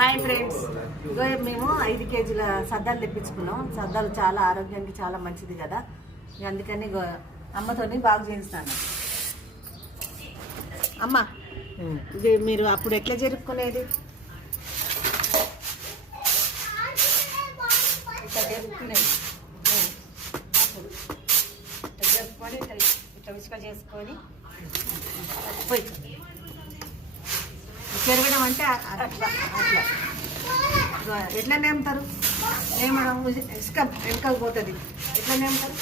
Hi friends, ఇగో మేము 5 కేజీల సద్దాలు తెప్పించుకున్నాం. సద్దాలు చాలా ఆరోగ్యానికి చాలా మంచిది కదా, అందుకని అమ్మతోని బాగు చేయిస్తాను. అమ్మ, ఇది మీరు అప్పుడు ఎట్లా జరుపుకునేది? ఇట్లా జరుపుకునేది అప్పుడు ఇట్లా జరుపుకొని ఇట్లా విసుక చేసుకొని పోయి పెరగడం అంటే అట్లా అట్లా ఎట్లా నేముతారు? నేమడం ఇసుక వెనకలు పోతుంది. ఎట్లా నేముతారు?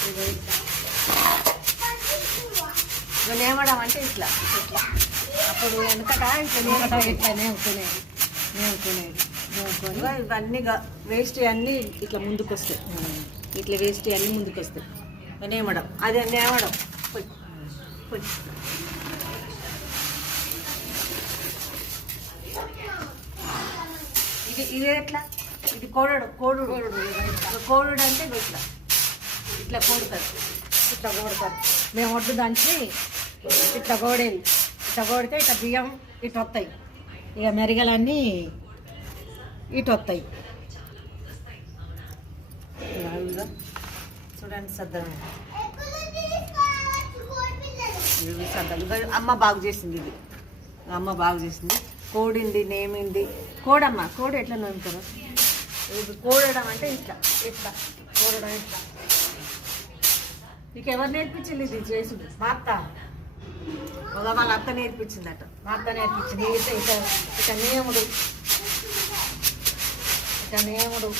నేమడం అంటే ఇట్లా ఇట్లా. అప్పుడు వెనకట ఇట్లా ఇట్లా నేముకునేది ఇవన్నీ వేస్ట్ అన్నీ ఇట్లా ముందుకు వస్తాయి. ఇట్లా వేస్ట్ అన్నీ ముందుకు వస్తాయి. నేమడం అదే నేమడం. పోయి పోయి ఇదే ఎట్లా? ఇది కోడుడు కోడుడు కోడుడు అంటే ఇట్లా ఇట్లా కోడుతారు. ఇట్లా కోడతారు. మేము వడ్డు దానికి ఇట్లా కోడేది. ఇట్లా కోడితే ఇట్లా బియ్యం ఇటు వస్తాయి. ఇక మెరగలన్నీ ఇటు వస్తాయి. చూడండి సద్దలు అమ్మ బాగు చేసింది. ఇది అమ్మ బాగు చేసింది. కోడింది, నేమింది. కోడమ్మ కోడి ఎట్లా నేముతారు? ఇది కోడడం అంటే ఇట్లా ఇట్లా కోడడం ఇట్లా. నీకు ఎవరు నేర్పించింది ఇది చేసుడు? మా అత్త. వాళ్ళ అత్త నేర్పించిందట. మా అత్త నేర్పించింది. ఇక నేముడు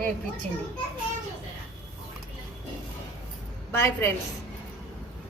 నేర్పించింది. Boy friends.